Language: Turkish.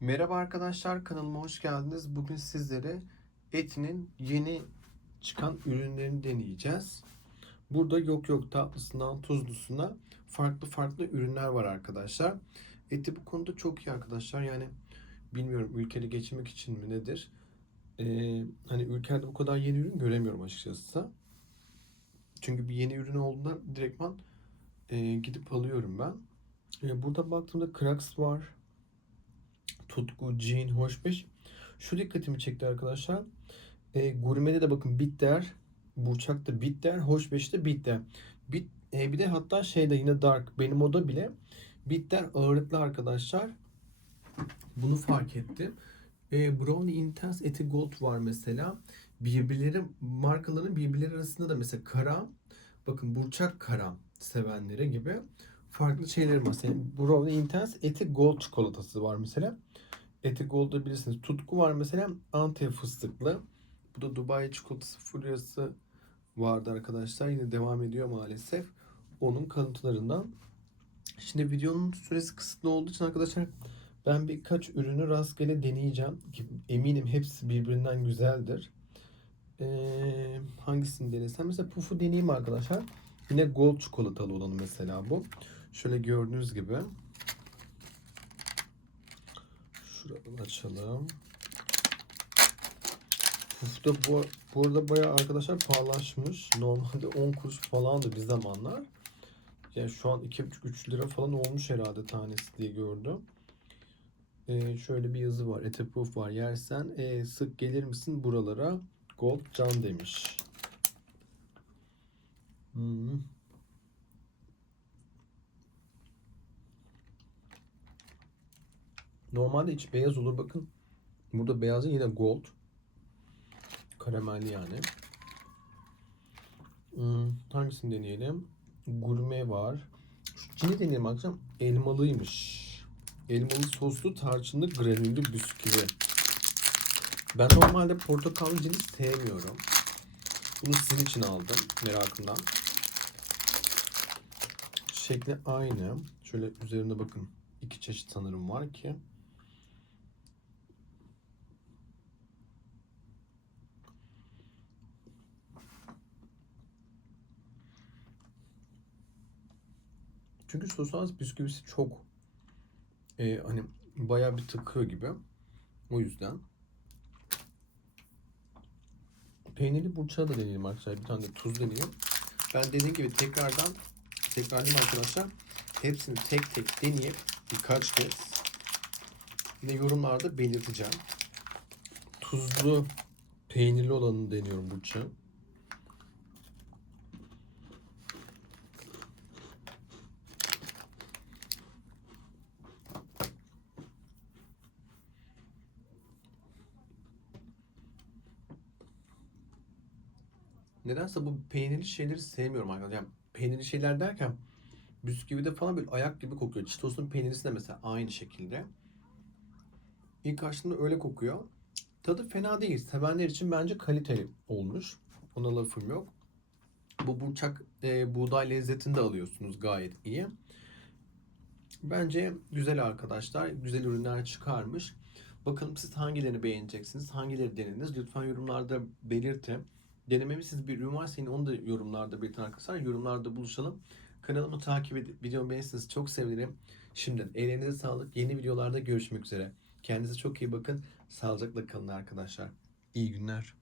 Merhaba arkadaşlar kanalıma hoş geldiniz. Bugün sizlere Eti'nin yeni çıkan ürünlerini deneyeceğiz. Burada yok yok tatlısından tuzlusuna farklı farklı ürünler var arkadaşlar. Eti bu konuda çok iyi arkadaşlar. Yani bilmiyorum ülkede geçmek için mi nedir? Ee, hani ülkede bu kadar yeni ürün göremiyorum açıkçası. Çünkü bir yeni ürün olduğunda direktman e, gidip alıyorum ben. E, burada baktığımda Krax var. Tutku, Jean, Hoşbeş. Şu dikkatimi çekti arkadaşlar. E, gurmede de bakın Bitter, Burçak'ta Bitter, Hoşbeş'te Bitter. Bit, e, bir de hatta şeyde yine Dark. Benim oda bile Bitter ağırlıklı arkadaşlar. Bunu fark ettim. E, Brownie Intense Eti Gold var mesela. Birbirleri markaların birbirleri arasında da mesela Kara, bakın Burçak Kara sevenlere gibi farklı şeyler var. Mesela Brownie Intense Eti Gold çikolatası var mesela. Eti Gold'da bilirsiniz. Tutku var mesela Antep fıstıklı. Bu da Dubai çikolatası furyası vardı arkadaşlar. Yine devam ediyor maalesef. Onun kanıtlarından. Şimdi videonun süresi kısıtlı olduğu için arkadaşlar ben birkaç ürünü rastgele deneyeceğim. Eminim hepsi birbirinden güzeldir. Ee, hangisini denesem? Mesela pufu deneyeyim arkadaşlar. Yine gold çikolatalı olanı mesela bu. Şöyle gördüğünüz gibi. Şuradan açalım. Puf da bu, bu arada bayağı arkadaşlar pahalaşmış. Normalde 10 kuruş falandı bir zamanlar. Yani şu an 2,5-3 lira falan olmuş herhalde tanesi diye gördüm. Ee, şöyle bir yazı var. Ete puf var. Yersen e, sık gelir misin buralara? Gold can demiş. Hmm. Normalde iç beyaz olur bakın. Burada beyazı yine gold. Karamelli yani. Hmm, hangisini deneyelim? Gurme var. Şu cini deneyelim akşam. Elmalıymış. Elmalı soslu tarçınlı granüllü bisküvi. Ben normalde portakallı cini sevmiyorum. Bunu sizin için aldım merakımdan. Şekli aynı. Şöyle üzerinde bakın. iki çeşit sanırım var ki. Çünkü sosas bisküvisi çok e, hani bayağı bir tıkıyor gibi. O yüzden. Peynirli burçağı da deneyelim arkadaşlar. Bir tane de tuz deneyeyim. Ben dediğim gibi tekrardan tekrarlayayım arkadaşlar. Hepsini tek tek deneyip birkaç kez yine yorumlarda belirteceğim. Tuzlu peynirli olanını deniyorum burçağı. Nedense bu peynirli şeyleri sevmiyorum arkadaşlar. Yani peynirli şeyler derken bisküvide falan böyle ayak gibi kokuyor. Cheetos'un peynirlisi de mesela aynı şekilde. İlk açtığımda öyle kokuyor. Tadı fena değil. Sevenler için bence kaliteli olmuş. Ona lafım yok. Bu burçak e, buğday lezzetini de alıyorsunuz gayet iyi. Bence güzel arkadaşlar. Güzel ürünler çıkarmış. Bakalım siz hangilerini beğeneceksiniz? Hangileri denediniz? Lütfen yorumlarda belirtin. Denememişsiniz bir ürün varsa yine onu da yorumlarda belirtin arkadaşlar. Yorumlarda buluşalım. Kanalımı takip edip videomu beğenirseniz çok sevinirim. Şimdiden ellerinize sağlık. Yeni videolarda görüşmek üzere. Kendinize çok iyi bakın. Sağlıcakla kalın arkadaşlar. İyi günler.